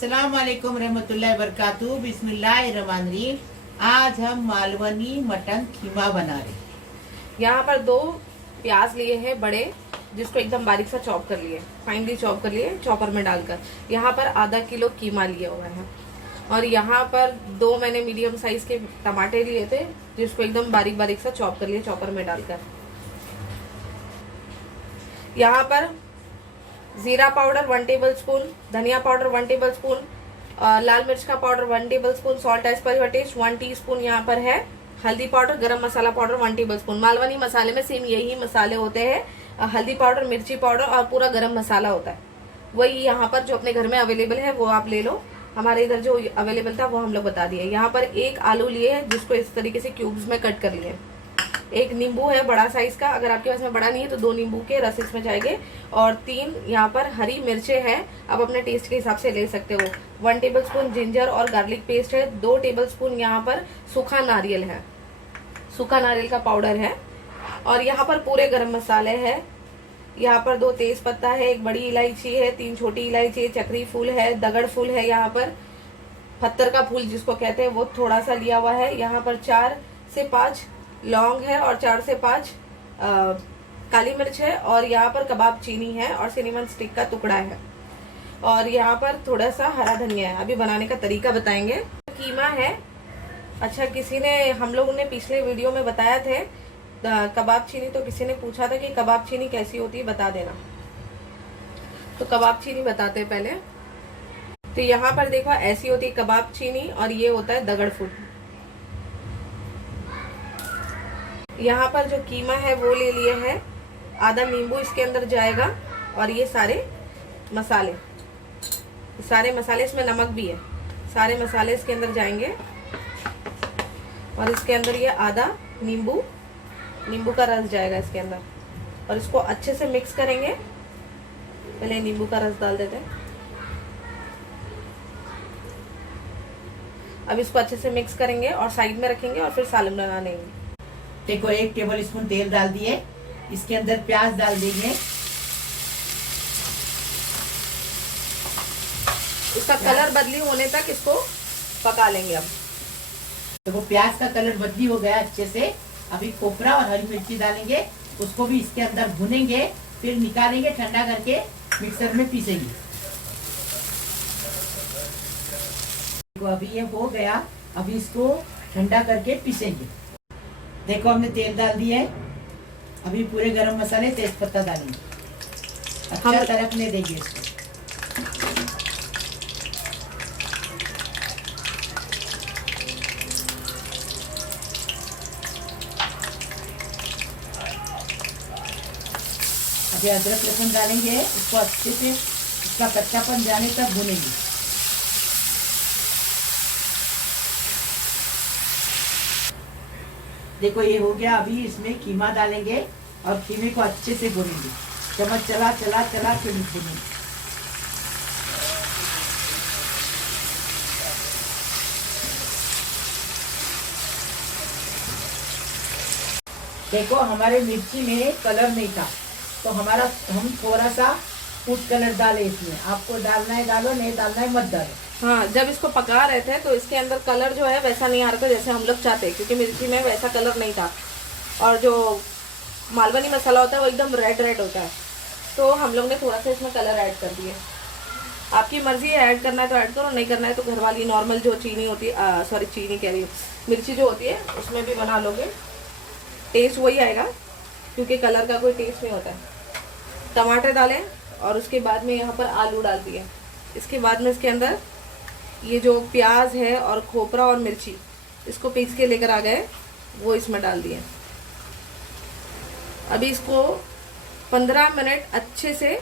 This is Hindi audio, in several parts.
अस्सलाम वालेकुम रहमतुल्लाहि वबरकातुहू। बिस्मिल्लाहिर्रहमानिर्रहीम। आज हम मालवनी मटन कीमा बना रहे हैं। यहाँ पर 2 प्याज लिए हैं बड़े, जिसको एकदम बारीक सा चॉप कर लिए, फाइनली चॉप कर लिए चॉपर में डालकर। यहाँ पर आधा किलो कीमा लिया हुआ है और यहाँ पर 2 मैंने मीडियम साइज के टमाटर लिए थे, जिसको एकदम बारीक बारीक सा चॉप कर लिए चॉपर में डालकर। यहाँ पर जीरा पाउडर 1 टेबल स्पून, धनिया पाउडर 1 टेबल स्पून, लाल मिर्च का powder 1 tablespoon, salt as per your taste 1 teaspoon यहाँ पर है, हल्दी powder, garam masala powder 1 tablespoon. Malvani मसाले में सेम यही मसाले होते हैं, हल्दी पाउडर, मिर्ची पाउडर और पूरा गरम मसाला होता है। वही यहाँ पर जो अपने घर में अवेलेबल है वो आप ले लो। हमारे इधर जो अवेलेबल था वो हम लोग बता दिए। यहाँ पर 1 आलू लिए है, जिसको इस तरीके से क्यूब्स में कट कर लिए। 1 नींबू है बड़ा साइज का, अगर आपके पास में बड़ा नहीं है तो 2 नींबू के रस इसमें जाएंगे। और 3 यहाँ पर हरी मिर्चें हैं, आप अपने टेस्ट के हिसाब से ले सकते हो। 1 टेबल स्पून जिंजर और गार्लिक पेस्ट है। 2 टेबल स्पून यहाँ पर सूखा नारियल है, सूखा नारियल का पाउडर है। और यहाँ पर पूरे गरम मसाले हैं। यहाँ पर 2 तेज पत्ता है, 1 बड़ी इलायची है, 3 छोटी इलायची, चक्री फूल है, दगड़ फूल है, यहाँ पर पत्थर का फूल जिसको कहते हैं वो थोड़ा सा लिया हुआ है। यहाँ पर 4 से 5 लौंग है और 4 से 5 काली मिर्च है। और यहाँ पर कबाब चीनी है और सिनेमन स्टिक का टुकड़ा है। और यहाँ पर थोड़ा सा हरा धनिया है। अभी बनाने का तरीका बताएंगे। कीमा है। अच्छा, किसी ने, हम लोगों ने पिछले वीडियो में बताया थे कबाब चीनी, तो किसी ने पूछा था कि कबाब चीनी कैसी होती है, बता देना। तो कबाब चीनी बताते हैं पहले। तो यहाँ पर देखो ऐसी होती है कबाब चीनी और ये होता है दगड़ फूल। यहाँ पर जो कीमा है वो ले लिए है, आधा नींबू इसके अंदर जाएगा। और ये सारे मसाले, इसमें नमक भी है, सारे मसाले इसके अंदर जाएंगे। और इसके अंदर ये आधा नींबू का रस जाएगा इसके अंदर। और इसको अच्छे से मिक्स करेंगे। पहले नींबू का रस डाल देते हैं। अब इसको अच्छे से मिक्स करेंगे और साइड में रखेंगे और फिर सालन बना लेंगे। देखो 1 टेबल स्पून तेल डाल दिए, इसके अंदर प्याज डाल देंगे। इसका कलर बदली होने तक इसको पका लेंगे। अब देखो प्याज का कलर बदली हो गया अच्छे से। अभी खोपरा और हरी मिर्ची डालेंगे, उसको भी इसके अंदर भुनेंगे, फिर निकालेंगे, ठंडा करके मिक्सर में पीसेंगे। देखो अभी ये हो गया, अभी इसको ठंडा करके पीसेंगे। देखो हमने तेल डाल दिया है। अभी पूरे गरम मसाले तेज पत्ता डालेंगे, अच्छा तड़कने देंगे इसको। अभी अदरक लहसुन डालेंगे, उसको अच्छे से इसका कच्चापन जाने तक भूनेंगे। देखो ये हो गया। अभी इसमें कीमा डालेंगे और कीमे को अच्छे से भूनेंगे, चम्मच चला चला चला के भूनेंगे। देखो हमारे मिर्ची में कलर नहीं था, तो हम थोड़ा सा फूड कलर डाले इसमें। आपको डालना है डालो, नहीं डालना है मत डालो। हाँ, जब इसको पका रहे थे तो इसके अंदर कलर जो है वैसा नहीं आ रहा था जैसे हम लोग चाहते, क्योंकि मिर्ची में वैसा कलर नहीं था। और जो मालवनी मसाला होता है वो एकदम रेड होता है, तो हम लोग ने थोड़ा सा इसमें कलर ऐड कर दिया। आपकी मर्जी है, ऐड करना है तो ऐड करो, नहीं करना है तो घर वाली नॉर्मल जो चीनी होती है, सॉरी चीनी कह रही हूँ, मिर्ची जो होती है उसमें भी बना लोगे, टेस्ट वही आएगा, क्योंकि कलर का कोई टेस्ट नहीं होता है। टमाटर डालें और उसके बाद में यहाँ पर आलू डाल दिए। इसके बाद में इसके अंदर ये जो प्याज है और खोपरा और मिर्ची इसको पीस के लेकर आ गए, वो इसमें डाल दिए। अभी इसको 15 मिनट अच्छे से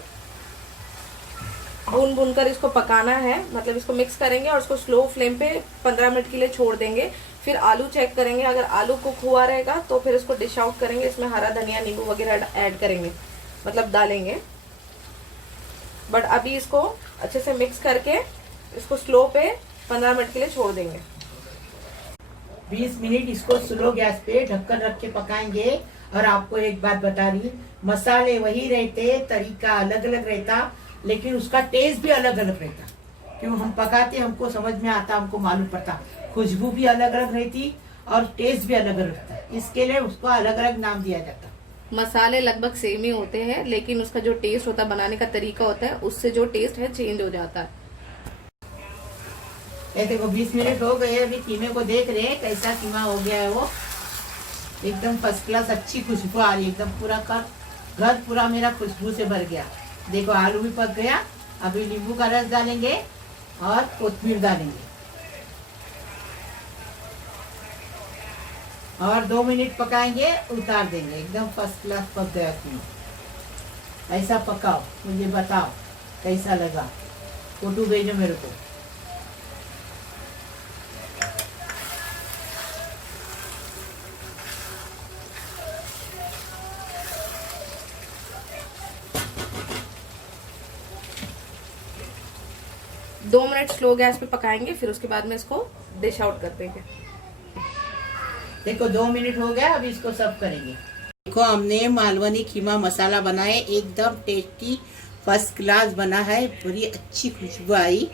भून कर इसको पकाना है। मतलब इसको मिक्स करेंगे और इसको स्लो फ्लेम पे 15 मिनट के लिए छोड़ देंगे। फिर आलू चेक करेंगे, अगर आलू कुक हुआ रहेगा तो फिर इसको डिश आउट करेंगे। इसमें हरा धनिया, नींबू वगैरह ऐड करेंगे, मतलब डालेंगे। बट अभी इसको अच्छे से मिक्स करके इसको स्लो पे 15 मिनट के लिए छोड़ देंगे। 20 मिनट इसको स्लो गैस पे ढक्कन रख के पकाएंगे। और आपको एक बात बता रही, मसाले वही रहते, तरीका अलग अलग रहता, लेकिन उसका टेस्ट भी अलग अलग रहता। क्यों हम पकाते हमको समझ में आता, हमको मालूम पड़ता, खुशबू भी अलग अलग रहती और टेस्ट भी अलग अलग रहता है, इसके लिए उसको अलग अलग नाम दिया जाता। मसाले लगभग सेम ही होते हैं, लेकिन उसका जो टेस्ट होता है, बनाने का तरीका होता है, उससे जो टेस्ट है चेंज हो जाता है। ये देखो 20 मिनट हो गए, अभी कीमे को देख रहे हैं कैसा कीमा हो गया है। वो एकदम फर्स्ट क्लास, अच्छी खुशबू आ रही है, एकदम पूरा घर पूरा मेरा खुशबू से भर गया। देखो आलू भी पक गया। अभी नींबू का रस डालेंगे और कोथिमीर डालेंगे और 2 मिनट पकाएंगे, उतार देंगे। एकदम फर्स्ट क्लास पक गया कीमा। ऐसा पकाओ, मुझे बताओ कैसा लगा, फोटो भेजो मेरे को। दो मिनट स्लो गैस पे पकाएंगे, फिर उसके बाद में इसको डिश आउट कर देंगे। देखो 2 मिनट हो गया, अभी इसको सर्व करेंगे। देखो हमने मालवनी कीमा मसाला बनाए, एकदम टेस्टी फर्स्ट क्लास बना है, बड़ी अच्छी खुशबू आई।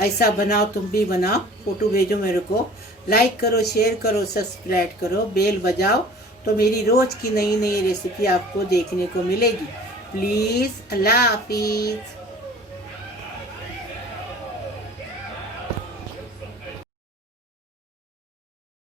ऐसा बनाओ, तुम भी बनाओ, फोटो भेजो मेरे को। लाइक करो, शेयर करो, सब्सक्राइब करो, बेल बजाओ, तो मेरी रोज की नई नई रेसिपी आपको देखने को मिलेगी। प्लीज, अल्लाह हाफिज।